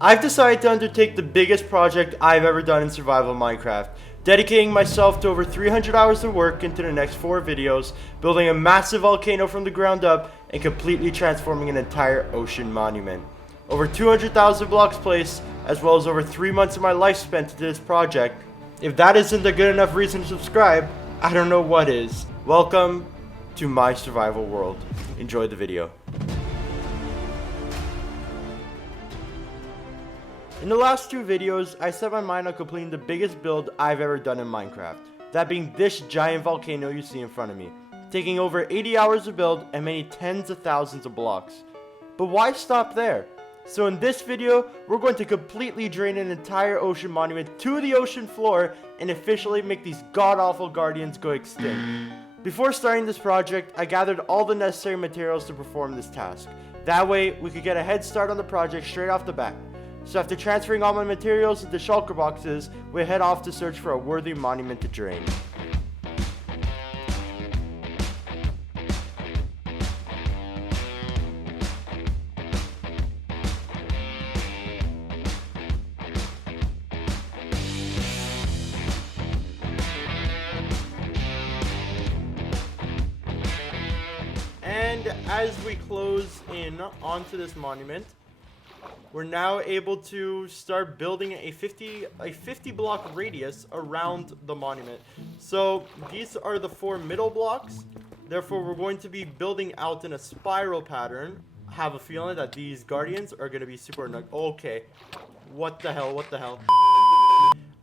I've decided to undertake the biggest project I've ever done in survival Minecraft, dedicating myself to over 300 hours of work into the next 4 videos, building a massive volcano from the ground up, and completely transforming an entire ocean monument. Over 200,000 blocks placed, as well as over 3 months of my life spent into this project. If that isn't a good enough reason to subscribe, I don't know what is. Welcome to my survival world. Enjoy the video. In the last 2 videos, I set my mind on completing the biggest build I've ever done in Minecraft. That being this giant volcano you see in front of me, taking over 80 hours to build and many tens of thousands of blocks. But why stop there? So in this video, we're going to completely drain an entire ocean monument to the ocean floor and officially make these god-awful guardians go extinct. Before starting this project, I gathered all the necessary materials to perform this task. That way, we could get a head start on the project straight off the bat. So after transferring all my materials into shulker boxes, we head off to search for a worthy monument to drain. And as we close in onto this monument, we're now able to start building a 50 block radius around the monument. So these are the 4 middle blocks. Therefore, we're going to be building out in a spiral pattern. I have a feeling that these guardians are going to be super okay. What the hell?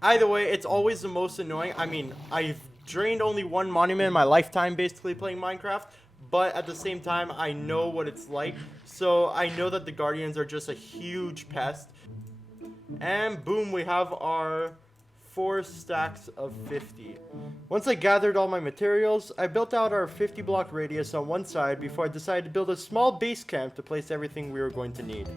Either way, it's always the most annoying. I mean, I've drained only 1 monument in my lifetime basically playing Minecraft. But at the same time, I know what it's like. So I know that the guardians are just a huge pest. And boom, we have our 4 stacks of 50. Once I gathered all my materials, I built out our 50 block radius on one side before I decided to build a small base camp to place everything we were going to need.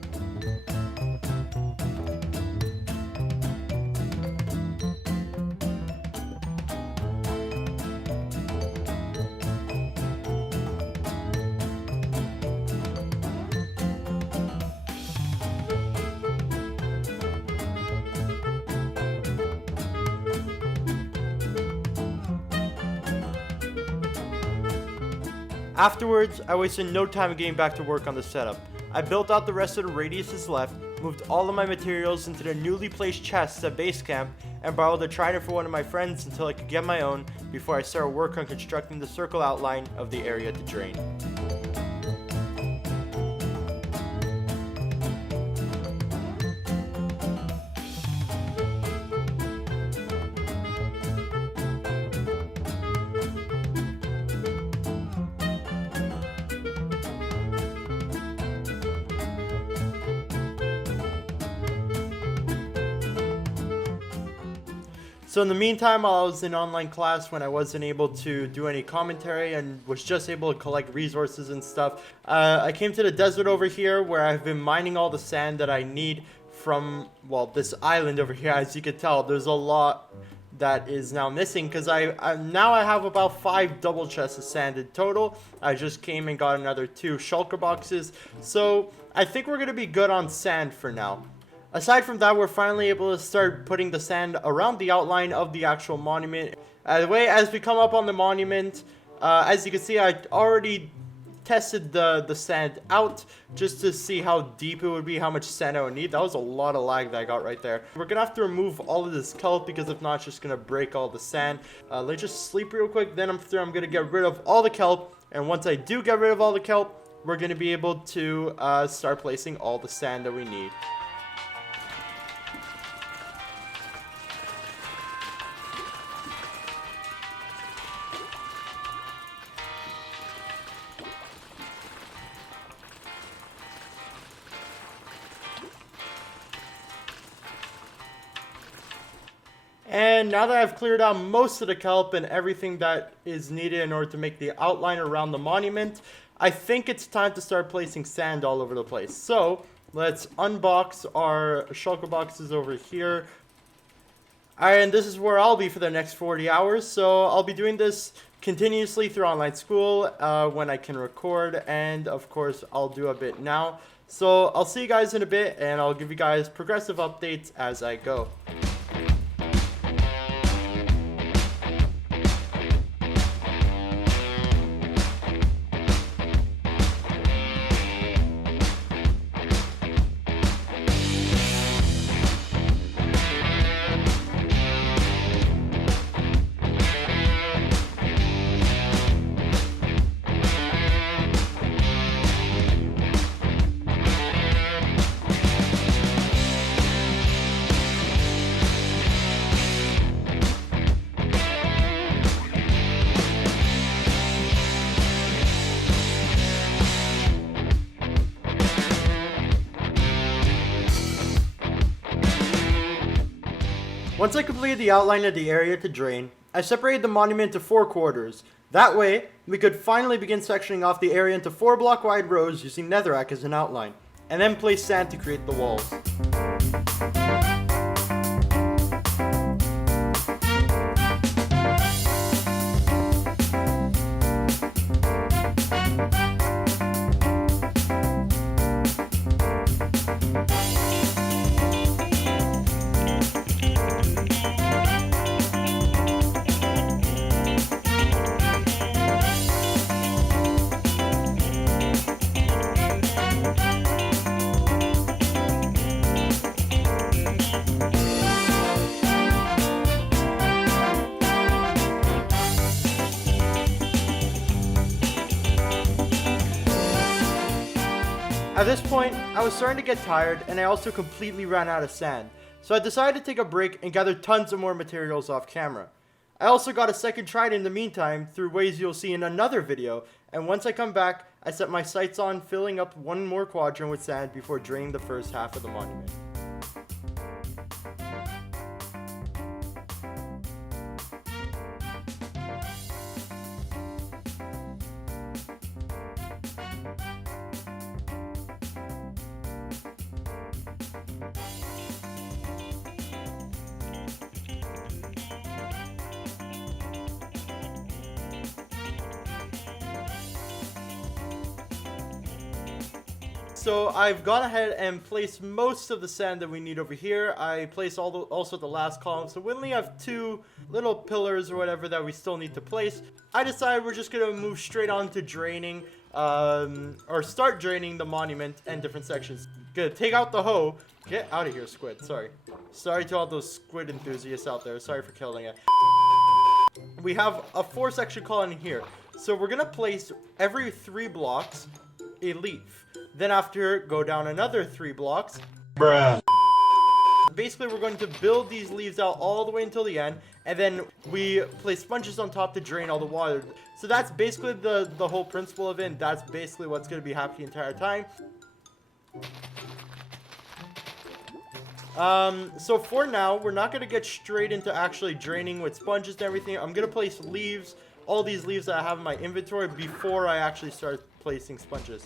Afterwards, I wasted no time getting back to work on the setup. I built out the rest of the radiuses left, moved all of my materials into the newly placed chests at base camp, and borrowed a trident for one of my friends until I could get my own before I started work on constructing the circle outline of the area to drain. So in the meantime, while I was in online class, when I wasn't able to do any commentary and was just able to collect resources and stuff, I came to the desert over here where I've been mining all the sand that I need from, well, this island over here. As you can tell, there's a lot that is now missing because now I have about 5 double chests of sand in total. I just came and got another 2 shulker boxes. So I think we're going to be good on sand for now. Aside from that, we're finally able to start putting the sand around the outline of the actual monument. The way as we come up on the monument, as you can see, I already tested the sand out just to see how deep it would be, how much sand I would need. That was a lot of lag that I got right there. We're gonna have to remove all of this kelp because if not, it's just gonna break all the sand. Let's just sleep real quick. Then I'm gonna get rid of all the kelp, and once I do get rid of all the kelp, we're gonna be able to start placing all the sand that we need. And now that I've cleared out most of the kelp and everything that is needed in order to make the outline around the monument, I think it's time to start placing sand all over the place. So let's unbox our shulker boxes over here. Alright, and this is where I'll be for the next 40 hours. So I'll be doing this continuously through online school when I can record, and of course I'll do a bit now. So I'll see you guys in a bit, and I'll give you guys progressive updates as I go. Once I completed the outline of the area to drain, I separated the monument into 4 quarters. That way, we could finally begin sectioning off the area into 4 block wide rows using netherrack as an outline, and then place sand to create the walls. At this point, I was starting to get tired, and I also completely ran out of sand, so I decided to take a break and gather tons of more materials off camera. I also got a second try in the meantime through ways you'll see in another video, and once I come back, I set my sights on filling up one more quadrant with sand before draining the first half of the monument. So I've gone ahead and placed most of the sand that we need over here. I placed also the last column, so we only have 2 little pillars or whatever that we still need to place. I decided we're just gonna move straight on to draining, or start draining the monument and different sections. Gonna take out the hoe. Get out of here, squid. Sorry to all those squid enthusiasts out there. Sorry for killing it. We have a 4-section column here, so we're gonna place every 3 blocks a leaf. Then after, go down another 3 blocks. Bruh. Basically, we're going to build these leaves out all the way until the end, and then we place sponges on top to drain all the water. So that's basically the whole principle of it, and that's basically what's going to be happening the entire time. So for now, we're not going to get straight into actually draining with sponges and everything. I'm going to place leaves, all these leaves that I have in my inventory, before I actually start placing sponges.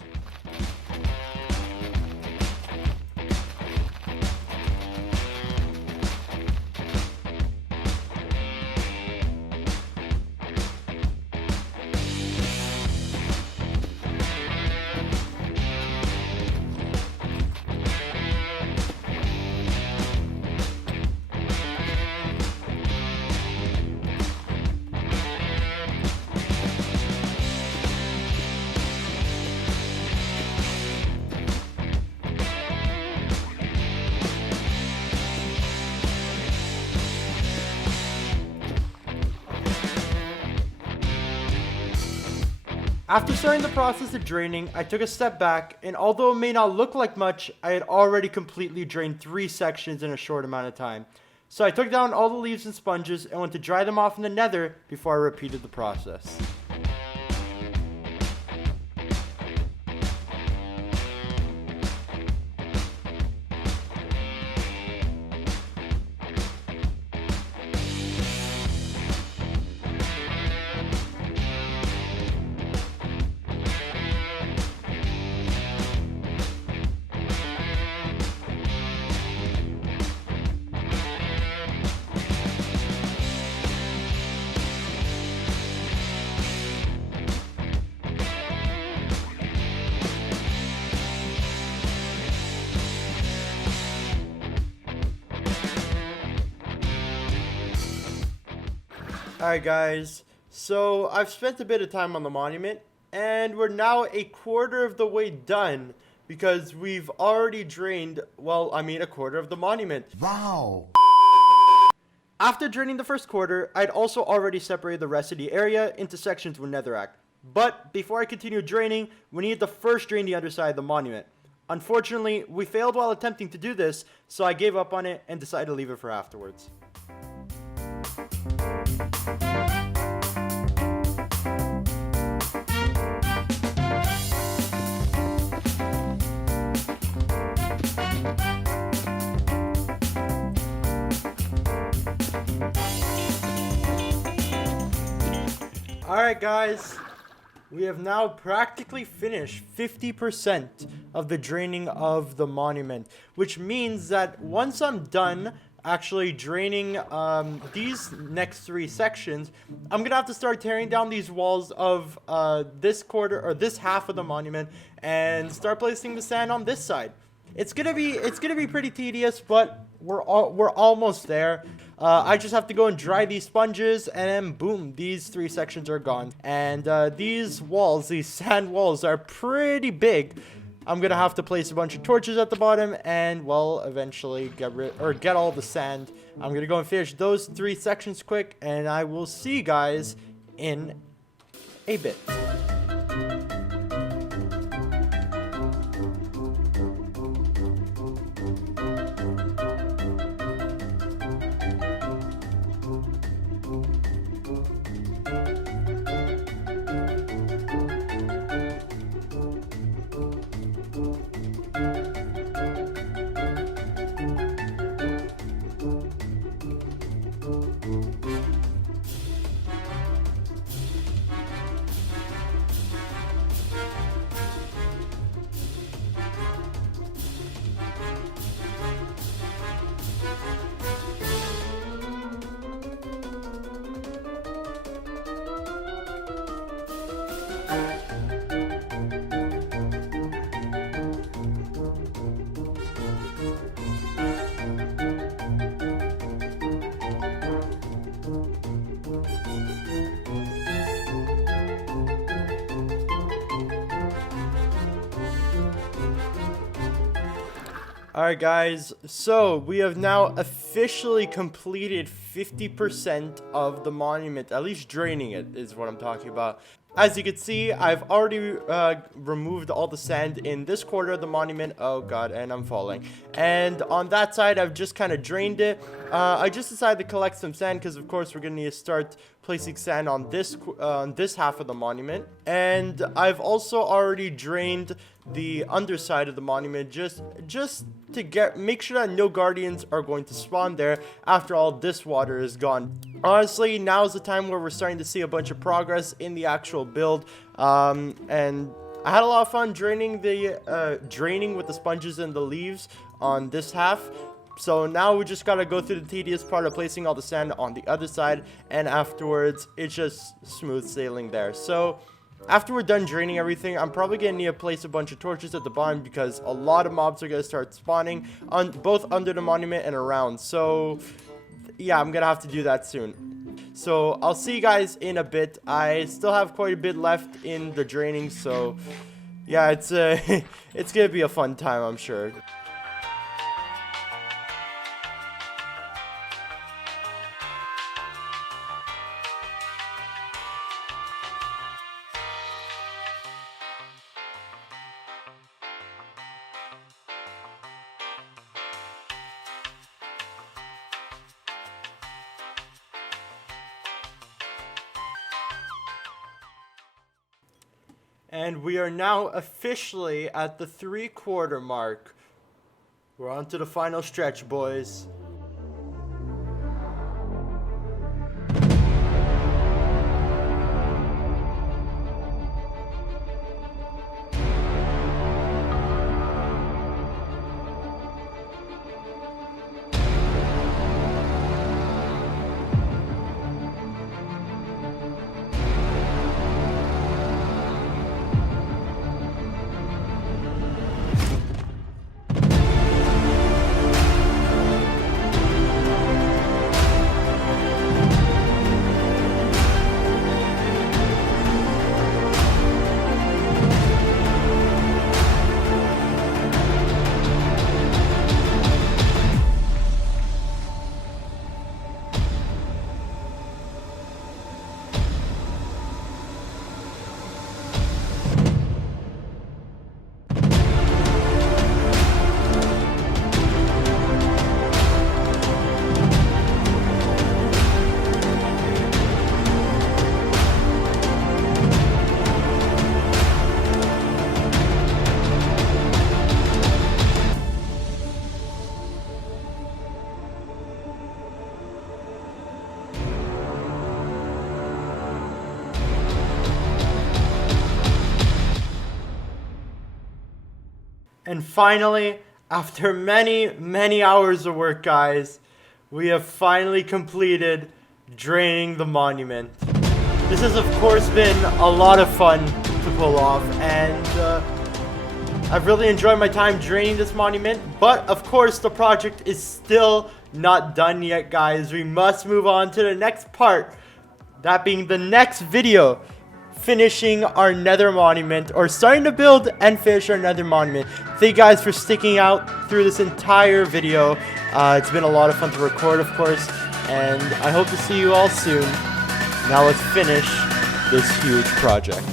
After starting the process of draining, I took a step back, and although it may not look like much, I had already completely drained 3 sections in a short amount of time. So I took down all the leaves and sponges and went to dry them off in the nether before I repeated the process. Alright guys, so I've spent a bit of time on the monument, and we're now a quarter of the way done because we've already drained, a quarter of the monument. Wow! After draining the first quarter, I'd also already separated the rest of the area into sections with netherrack. But before I continue draining, we needed to first drain the underside of the monument. Unfortunately, we failed while attempting to do this, so I gave up on it and decided to leave it for afterwards. Alright guys, we have now practically finished 50% of the draining of the monument, which means that once I'm done actually draining these next three sections, I'm gonna have to start tearing down these walls of this quarter or this half of the monument and start placing the sand on this side. It's gonna be pretty tedious, but we're almost there. I just have to go and dry these sponges, and then boom, these three sections are gone. And these walls, these sand walls, are pretty big. I'm gonna have to place a bunch of torches at the bottom, and well, eventually get all the sand. I'm gonna go and finish those three sections quick, and I will see you guys in a bit. Alright guys, so we have now officially completed 50% of the monument, at least draining it is what I'm talking about. As you can see, I've already removed all the sand in this quarter of the monument. Oh god, and I'm falling. And on that side, I've just kind of drained it. I just decided to collect some sand because, of course, we're going to need to start placing sand on this half of the monument. And I've also already drained the underside of the monument just to make sure that no guardians are going to spawn there after all this water is gone. Honestly, now is the time where we're starting to see a bunch of progress in the actual build, and I had a lot of fun draining with the sponges and the leaves on this half. So now we just gotta go through the tedious part of placing all the sand on the other side, and afterwards it's just smooth sailing there. So after we're done draining everything, I'm probably gonna need to place a bunch of torches at the bottom because a lot of mobs are gonna start spawning on both under the monument and around. So yeah, I'm gonna have to do that soon. So I'll see you guys in a bit. I still have quite a bit left in the draining, so yeah, it's it's gonna be a fun time, I'm sure. And we are now officially at the 3/4 mark. We're on to the final stretch, boys. And finally, after many hours of work, guys, we have finally completed draining the monument. This has of course been a lot of fun to pull off, and I've really enjoyed my time draining this monument, but of course the project is still not done yet, guys. We must move on to the next part, that being the next video, finishing our nether monument, or starting to build and finish our nether monument. Thank you guys for sticking out through this entire video. It's been a lot of fun to record, of course, and I hope to see you all soon. Now let's finish this huge project.